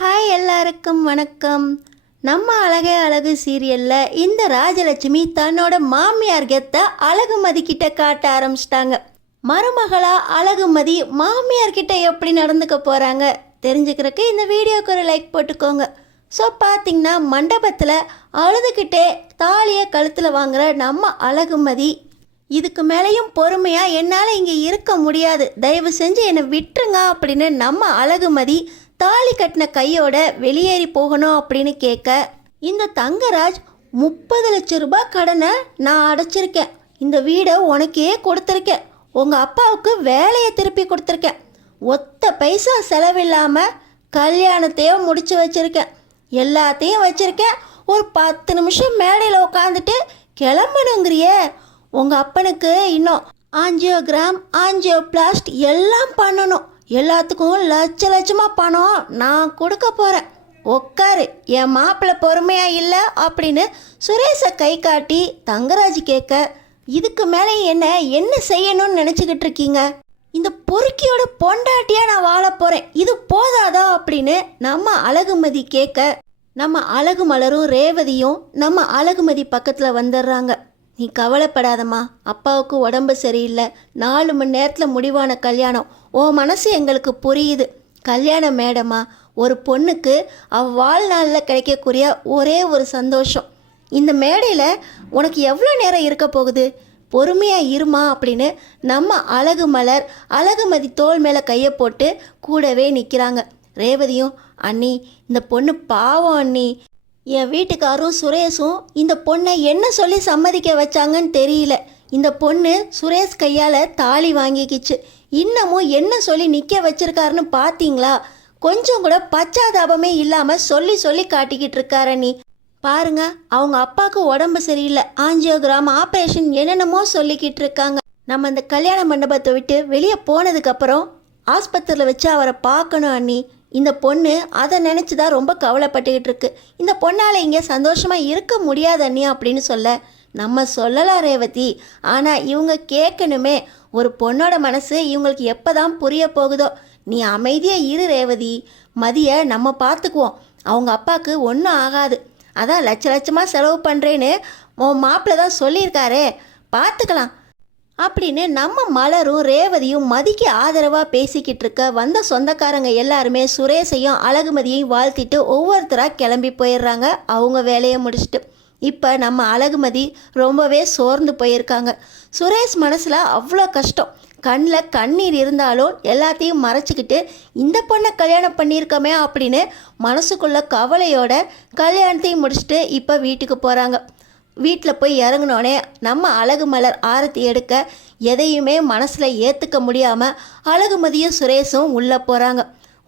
Hi எல்லாருக்கும் வணக்கம். நம்ம அழகே அழகு சீரியலில் இந்த ராஜலட்சுமி தன்னோட மாமியார் கெத்த அழகுமதி கிட்ட காட்ட ஆரம்பிச்சிட்டாங்க. மருமகளா அழகுமதி மாமியார் கிட்ட எப்படி நடந்துக்க போகிறாங்க தெரிஞ்சுக்கிறதுக்கு இந்த வீடியோக்கு ஒரு லைக் போட்டுக்கோங்க. ஸோ பார்த்தீங்கன்னா மண்டபத்தில் அழுதுகிட்டே தாலியை கழுத்தில் வாங்குற நம்ம அழகுமதி, இதுக்கு மேலேயும் பொறுமையாக என்னால் இங்கே இருக்க முடியாது, தயவு செஞ்சு என்னை விட்டுருங்க அப்படின்னு நம்ம அழகுமதி தாலி கட்டின கையோட வெளியேறி போகணும் அப்படின்னு கேட்க, இந்த தங்கராஜ் 30 லட்சம் ரூபாய் கடனை நான் அடைச்சிருக்கேன், இந்த வீடை உனக்கே கொடுத்துருக்கேன், உங்கள் அப்பாவுக்கு வேலையை திருப்பி கொடுத்துருக்கேன், ஒத்த பைசா செலவில்லாமல் கல்யாணத்தையும் முடிச்சு வச்சுருக்கேன், எல்லாத்தையும் வச்சுருக்கேன், ஒரு 10 நிமிஷம் மேடையில் உட்காந்துட்டு கிளம்பணுங்கிறியே, உங்கள் அப்பனுக்கு இன்னும் ஆஞ்சியோகிராம் ஆஞ்சியோபிளாஸ்ட் எல்லாம் பண்ணணும், எல்லாத்துக்கும் லட்சமாக பணம் நான் கொடுக்க போகிறேன், உட்காரு, என் மாப்பிள்ளை பொறுமையா இல்லை அப்படின்னு சுரேஷை கை காட்டி தங்கராஜ் கேட்க, இதுக்கு மேலே என்ன செய்யணும்னு நினச்சிக்கிட்டு இருக்கீங்க, இந்த பொறுக்கியோட பொண்டாட்டியாக நான் வாழ போகிறேன், இது போதாதா அப்படின்னு நம்ம அழகுமதி கேட்க, நம்ம அழகு மலரும் ரேவதியும் நம்ம அழகுமதி பக்கத்தில் வந்துடுறாங்க. நீ கவலைப்படாதம்மா, அப்பாவுக்கு உடம்பு சரியில்லை, 4 மணி நேரத்தில் முடிவான கல்யாணம், ஓ மனசு எங்களுக்கு புரியுது, கல்யாண மேடமா, ஒரு பொண்ணுக்கு வாழ்நாளில் கிடைக்கக்கூடிய ஒரே ஒரு சந்தோஷம், இந்த மேடையில் உனக்கு எவ்வளோ நேரம் இருக்க போகுது, பொறுமையாக இருமா அப்படின்னு நம்ம அழகு மலர் அழகுமதி தோள் மேலே கையை போட்டு கூடவே நிற்கிறாங்க. ரேவதியும், அண்ணி இந்த பொண்ணு பாவம் அண்ணி, என் வீட்டுக்காரும் சுரேஷும் இந்த பொண்ணை என்ன சொல்லி சம்மதிக்க வச்சாங்கன்னு தெரியல, இந்த பொண்ணு சுரேஷ் கையால் தாலி வாங்கிக்கிச்சு, இன்னமும் என்ன சொல்லி நிற்க வச்சிருக்காருன்னு பார்த்தீங்களா, கொஞ்சம் கூட பச்சாதாபமே இல்லாமல் சொல்லி சொல்லி காட்டிக்கிட்டு இருக்கார நீ பாருங்க, அவங்க அப்பாவுக்கு உடம்பு சரியில்லை, ஆஞ்சியோகிராம் ஆப்ரேஷன் என்னென்னமோ சொல்லிக்கிட்டு இருக்காங்க, நம்ம அந்த கல்யாண மண்டபத்தை விட்டு வெளியே போனதுக்கப்புறம் ஆஸ்பத்திரியில் வச்சு அவரை பார்க்கணும் அண்ணி, இந்த பொண்ணு அதை நினச்சி தான் ரொம்ப கவலைப்பட்டுக்கிட்டு இருக்கு, இந்த பொண்ணால் இங்கே சந்தோஷமாக இருக்க முடியாது அண்ணி அப்படின்னு சொல்ல, நம்ம சொல்லலாம் ரேவதி, ஆனால் இவங்க கேட்கணுமே, ஒரு பொண்ணோட மனசு இவங்களுக்கு எப்போ தான் புரிய போகுதோ, நீ அமைதியாக இரு ரேவதி, மதியை நம்ம பார்த்துக்குவோம், அவங்க அப்பாவுக்கு ஒன்றும் ஆகாது, அதான் லட்சமாக செலவு பண்ணுறேன்னு உன் மாப்பிள்ளை தான் சொல்லியிருக்காரே, பார்த்துக்கலாம் அப்படின்னு நம்ம மலரும் ரேவதியும் மதிக்கு ஆதரவாக பேசிக்கிட்டு இருக்க, வந்த சொந்தக்காரங்க எல்லாருமே சுரேஷையும் அழகுமதியையும் வாழ்த்திட்டு ஒவ்வொருத்தராக கிளம்பி போயிடுறாங்க அவங்க வேலையை முடிச்சுட்டு. இப்போ நம்ம அழகுமதி ரொம்பவே சோர்ந்து போயிருக்காங்க. சுரேஷ் மனசில் அவ்வளோ கஷ்டம், கண்ணில் கண்ணீர் இருந்தாலும் எல்லாத்தையும் மறைச்சிக்கிட்டு இந்த பொண்ணை கல்யாணம் பண்ணியிருக்கோமே அப்படின்னு மனசுக்குள்ள கவலையோட கல்யாணத்தையும் முடிச்சுட்டு இப்போ வீட்டுக்கு போகிறாங்க. வீட்டில் போய் இறங்கினோடனே நம்ம அழகு மலர் ஆரத்தி எடுக்க, எதையுமே மனசில் ஏற்றுக்க முடியாமல் அழகுமதியும் சுரேஷும் உள்ளே போகிறாங்க.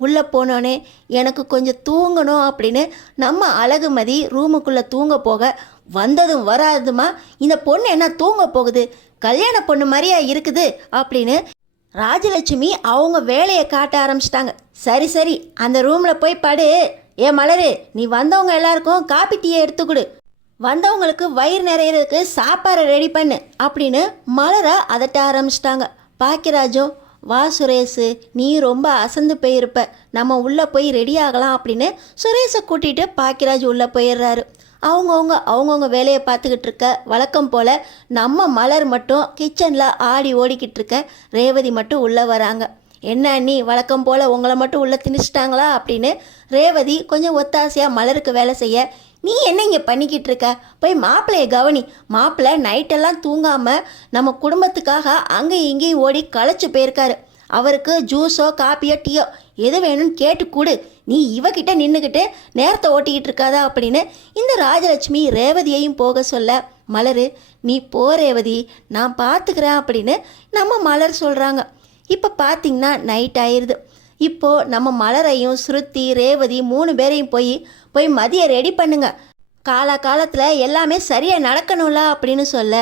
உள்ளே போனோடனே எனக்கு கொஞ்சம் தூங்கணும் அப்படின்னு நம்ம அழகுமதி ரூமுக்குள்ளே தூங்க போக, வந்ததும் வராதுமா இந்த பொண்ணு என்ன தூங்க போகுது, கல்யாண பொண்ணு மாதிரியா இருக்குது அப்படின்னு ராஜலட்சுமி அவங்க வேலையை காட்ட ஆரம்பிச்சிட்டாங்க. சரி சரி அந்த ரூமில் போய் படு, ஏ மலரு நீ வந்தவங்க எல்லாருக்கும் காப்பி டீயை எடுத்துக்கொடு, வந்தவங்களுக்கு வயிறு நிறையிறதுக்கு சாப்பாடு ரெடி பண்ணு அப்படின்னு மலரை அதட்ட ஆரம்பிச்சிட்டாங்க. பாக்கியராஜும், வா சுரேஷு நீ ரொம்ப அசந்து போயிருப்ப, நம்ம உள்ளே போய் ரெடி ஆகலாம் அப்படின்னு சுரேஷை கூட்டிகிட்டு பாக்கியராஜ் உள்ளே போயிடுறாரு. அவங்கவுங்க வேலையை பார்த்துக்கிட்டு இருக்க, வழக்கம் போல் நம்ம மலர் மட்டும் கிச்சனில் ஆடி ஓடிக்கிட்டு இருக்க, ரேவதி மட்டும் உள்ளே வராங்க. என்ன அண்ணி வழக்கம் போல் உங்களை மட்டும் உள்ளே திணிச்சிட்டாங்களா அப்படின்னு ரேவதி கொஞ்சம் ஒத்தாசையாக மலருக்கு வேலை செய்ய, நீ என்ன இங்கே பண்ணிக்கிட்டு இருக்க, போய் மாப்பிள்ளையை கவனி, மாப்பிள்ளை நைட்டெல்லாம் தூங்காமல் நம்ம குடும்பத்துக்காக அங்கேயும் இங்கேயும் ஓடி களைச்சி போயிருக்காரு, அவருக்கு ஜூஸோ காப்பியோ டீயோ எது வேணும்னு கேட்டு கொடு, நீ இவகிட்ட நின்றுக்கிட்டு நேரத்தை ஓட்டிக்கிட்டு இருக்காதா அப்படின்னு இந்த ராஜலட்சுமி ரேவதியையும் போக சொல்ல, மலர் நீ போ ரேவதி நான் பார்த்துக்கிறேன் அப்படின்னு நம்ம மலர் சொல்கிறாங்க. இப்போ பார்த்திங்கன்னா நைட் ஆயிடுது. இப்போது நம்ம மலரையும் ஸ்ருதி ரேவதி 3 பேரையும் போய் மதியை ரெடி பண்ணுங்க, காலத்தில் எல்லாமே சரியாக நடக்கணும்ல அப்படின்னு சொல்ல,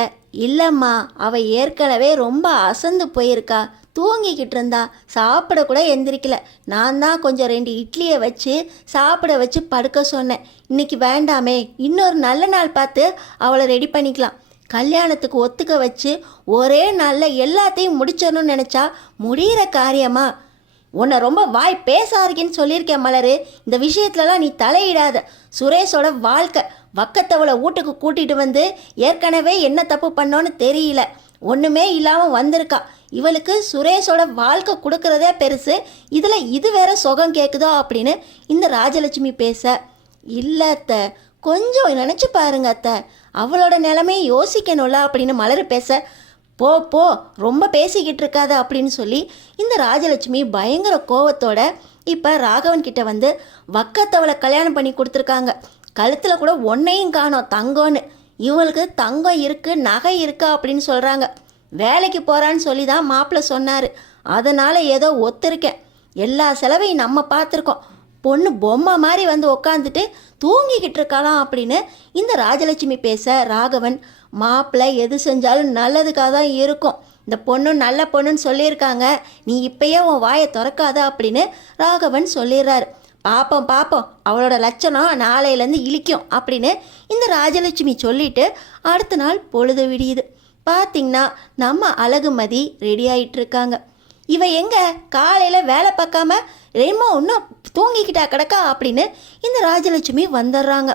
இல்லைம்மா அவள் ஏற்கனவே ரொம்ப அசந்து போயிருக்கா, தூங்கிக்கிட்டு இருந்தா, சாப்பிட கூட எந்திரிக்கல, நான் தான் கொஞ்சம் 2 இட்லியை வச்சு சாப்பிட வச்சு படுக்க சொன்னேன், இன்னைக்கு வேண்டாமே, இன்னொரு நல்ல நாள் பார்த்து அவளை ரெடி பண்ணிக்கலாம், கல்யாணத்துக்கு ஒத்துக்க வச்சு ஒரே நாளில் எல்லாத்தையும் முடிச்சிடணும்னு நினச்சா முடிகிற காரியமா, உன்னை ரொம்ப வாய் பேசாதீங்கன்னு சொல்லியிருக்கேன் மலரு. இந்த விஷயத்துலலாம் நீ தலையிடாத. சுரேஷோட வாழ்க்கை, வக்கத்தவளை வீட்டுக்கு கூட்டிகிட்டு வந்து ஏற்கனவே என்ன தப்பு பண்ணோன்னு தெரியல, ஒன்றுமே இல்லாமல் வந்திருக்கா. இவளுக்கு சுரேஷோட வாழ்க்கை கொடுக்கறதே பெருசு, இதில் இது வேற சுகம் கேட்குதோ அப்படின்னு இந்த ராஜலட்சுமி பேச, இல்லை அத்தை, கொஞ்சம் நினச்சி பாருங்க அத்தை, அவளோட நிலைமையை யோசிக்கணும்ல அப்படின்னு மலர் பேச, போ போ ரொம்ப பேசிக்கிட்டு இருக்காத அப்படின்னு சொல்லி இந்த ராஜலட்சுமி பயங்கர கோவத்தோட இப்போ ராகவன் கிட்ட வந்து வக்கத்தவளை கல்யாணம் பண்ணி கொடுத்துருக்காங்க. கழுத்தில் கூட ஒன்றையும் காணோம் தங்கம்னு. இவளுக்கு தங்கம் இருக்குது, நகை இருக்கா அப்படின்னு சொல்கிறாங்க. வேலைக்கு போகிறான்னு சொல்லி தான் மாப்பிள்ளை சொன்னார். அதனால் ஏதோ ஒத்துருக்கேன். எல்லா செலவையும் நம்ம பார்த்துருக்கோம். பொண்ணு பொம்மை மாதிரி வந்து உக்காந்துட்டு தூங்கிக்கிட்டு இருக்கலாம் அப்படின்னு இந்த ராஜலட்சுமி பேச, ராகவன் மாப்பிள்ளை எது செஞ்சாலும் நல்லதுக்காக தான் இருக்கும், இந்த பொண்ணு நல்ல பொண்ணுன்னு சொல்லியிருக்காங்க, நீ இப்பயே உன் வாயை திறக்காத அப்படின்னு ராகவன் சொல்லிடுறாரு. பாப்போம் பாப்போம், அவளோட லட்சணம் நாளையிலேருந்து இழிக்கும் அப்படின்னு இந்த ராஜலட்சுமி சொல்லிட்டு அடுத்த நாள் பொழுது விடியுது. பார்த்திங்கன்னா நம்ம அழகுமதி ரெடி ஆகிட்டுருக்காங்க. இவ எங்க காலையில் வேலை பார்க்காம ரெமோ இன்னும் தூங்கிக்கிட்டா கிடக்கா அப்படின்னு இந்த ராஜலட்சுமி வந்துடுறாங்க.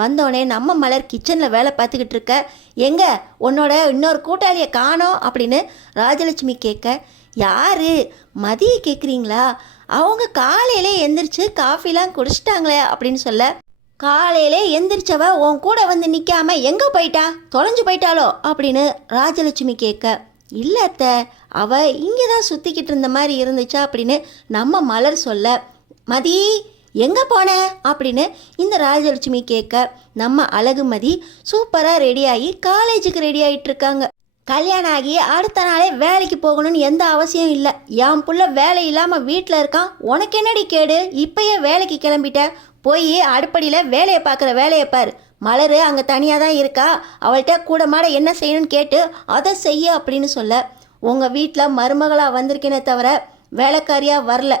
வந்தோடனே நம்ம மலர் கிச்சனில் வேலை பார்த்துக்கிட்டு இருக்க, எங்க உன்னோட இன்னொரு கூட்டாளியை காணோம் அப்படின்னு ராஜலட்சுமி கேட்க, யார் மதியை கேட்குறீங்களா, அவங்க காலையிலே எந்திரிச்சு காஃபிலாம் குடிச்சிட்டாங்களே அப்படின்னு சொல்ல, காலையிலே எந்திரிச்சவ உன் கூட வந்து நிற்காம எங்கே போயிட்டா, தொலைஞ்சு போயிட்டாலோ அப்படின்னு ராஜலட்சுமி கேட்க, இல்லை அத்தை, அவள் இங்கே தான் சுற்றிக்கிட்டு இருந்த மாதிரி இருந்துச்சா அப்படின்னு நம்ம மலர் சொல்ல, மதி எங்கே போன அப்படின்னு இந்த ராஜலட்சுமி கேட்க, நம்ம அழகுமதி சூப்பராக ரெடியாகி காலேஜுக்கு ரெடி ஆகிட்டுருக்காங்க. கல்யாணம் ஆகி அடுத்த நாளே வேலைக்கு போகணும்னு எந்த அவசியம் இல்லை. என் புள்ள வேலை இல்லாமல் வீட்டில் இருக்கான், உனக்கு என்னடி கேடு, இப்பயே வேலைக்கு கிளம்பிட்ட, போய் அடுப்படியில் வேலையை பார்க்குற வேலையை பாரு. மலர் அங்கே தனியாக தான் இருக்கா, அவள்கிட்ட கூட மாட என்ன செய்யணும்னு கேட்டு அதை செய்ய அப்படின்னு சொல்ல, உங்கள் வீட்டில் மருமகளாக வந்திருக்கேனே தவிர வேலைக்காரியாக வரல.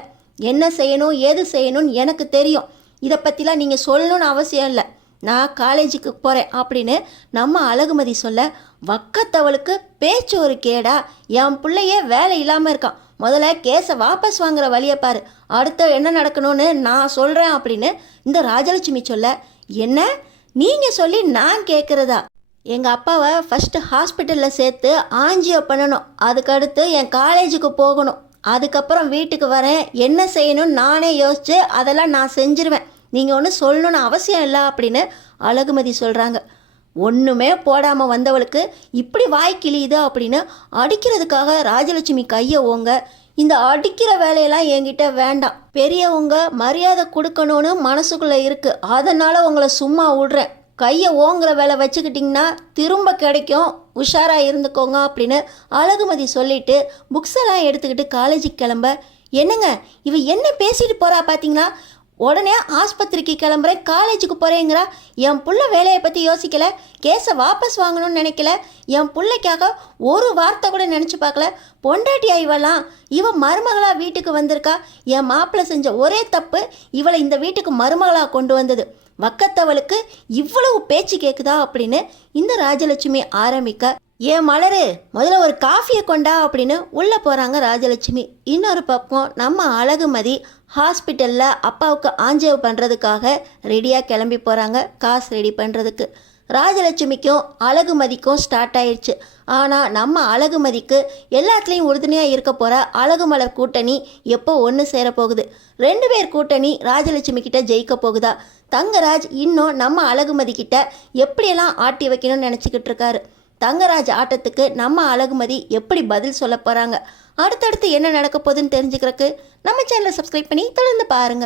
என்ன செய்யணும் ஏது செய்யணும்னு எனக்கு தெரியும், இதை பற்றிலாம் நீங்கள் சொல்லணும்னு அவசியம் இல்லை. நான் காலேஜுக்கு போகிறேன் அப்படின்னு நம்ம அழகுமதி சொல்ல, வக்கத்தவளுக்கு பேச்சு ஒரு கேடா, என் பிள்ளையே வேலை இல்லாமல் இருக்கான், முதல்ல கேஸை வாபஸ் வாங்குற வழியை பாரு, அடுத்த என்ன நடக்கணும்னு நான் சொல்கிறேன் அப்படின்னு இந்த ராஜலட்சுமி சொல்ல, என்ன நீங்கள் சொல்லி நான் கேட்குறதா, எங்கள் அப்பாவை ஃபஸ்ட்டு ஹாஸ்பிட்டலில் சேர்த்து ஆஞ்சியோ பண்ணணும், அதுக்கடுத்து என் காலேஜுக்கு போகணும், அதுக்கப்புறம் வீட்டுக்கு வரேன், என்ன செய்யணும்னு நானே யோசித்து அதெல்லாம் நான் செஞ்சிருவேன், நீங்கள் ஒன்றும் சொல்லணுன்னு அவசியம் இல்லை அப்படின்னு அழகுமதி சொல்கிறாங்க. ஒன்றுமே போடாமல் வந்தவளுக்கு இப்படி வாய் கிளியுது அப்படின்னு அடிக்கிறதுக்காக ராஜலட்சுமி கையை ஓங்க, இந்த அடிக்கிற வேலையெல்லாம் என்கிட்ட வேண்டாம், பெரியவங்க மரியாதை கொடுக்கணும்னு மனசுக்குள்ளே இருக்குது, அதனால் உங்களை சும்மா விடுறேன், கையை ஓங்குற வேலை வச்சுக்கிட்டிங்கன்னா திரும்ப கிடைக்கும், உஷாராக இருந்துக்கோங்க அப்படின்னு அழகுமதி சொல்லிவிட்டு புக்ஸெல்லாம் எடுத்துக்கிட்டு காலேஜுக்கு கிளம்ப, என்னங்க இவ என்ன பேசிட்டு போகிறா பார்த்தீங்களா, உடனே ஆஸ்பத்திரிக்கு கிளம்புறேன் காலேஜுக்கு போகிறேங்கிறா, என் புள்ள வேலையை பற்றி யோசிக்கலை, கேஸை வாபஸ் வாங்கணும்னு நினைக்கல, என் பிள்ளைக்காக ஒரு வார்த்தை கூட நினச்சி பார்க்கல, பொண்டாட்டி ஆய்வலாம், இவன் மருமகளாக வீட்டுக்கு வந்திருக்கா, என் மாப்பிள்ளை செஞ்ச ஒரே தப்பு இவளை இந்த வீட்டுக்கு மருமகளாக கொண்டு வந்தது, வக்கத்தவளுக்கு இவ்வளவு பேச்சு கேட்குதா அப்படின்னு இந்த ராஜலட்சுமி ஆரம்பிக்க, ஏன் மலரு முதல்ல ஒரு காஃபியை கொண்டா அப்படின்னு உள்ளே போகிறாங்க ராஜலட்சுமி. இன்னொரு பக்கம் நம்ம அழகுமதி ஹாஸ்பிட்டலில் அப்பாவுக்கு ஆஞ்சியோ பண்ணுறதுக்காக ரெடியாக கிளம்பி போகிறாங்க, காசு ரெடி பண்ணுறதுக்கு. ராஜலட்சுமிக்கும் அழகுமதிக்கும் ஸ்டார்ட் ஆயிடுச்சு. ஆனால் நம்ம அழகுமதிக்கு எல்லாத்துலேயும் உறுதுணையாக இருக்க போகிற அழகுமலர் கூட்டணி எப்போ ஒன்று சேரப்போகுது, 2 பேர் கூட்டணி ராஜலட்சுமி கிட்ட ஜெயிக்க போகுதா, தங்கராஜ் இன்னும் நம்ம அழகுமதி கிட்ட எப்படியெல்லாம் ஆட்டி வைக்கணும்னு நினச்சிக்கிட்டு இருக்காரு. தங்கராஜ் ஆட்டத்துக்கு நம்ம அழகுமதி எப்படி பதில் சொல்ல போகிறாங்க, அடுத்தடுத்து என்ன நடக்க போகுதுன்னு தெரிஞ்சுக்கிறதுக்கு நம்ம சேனலை சப்ஸ்கிரைப் பண்ணி தொடர்ந்து பாருங்கள்.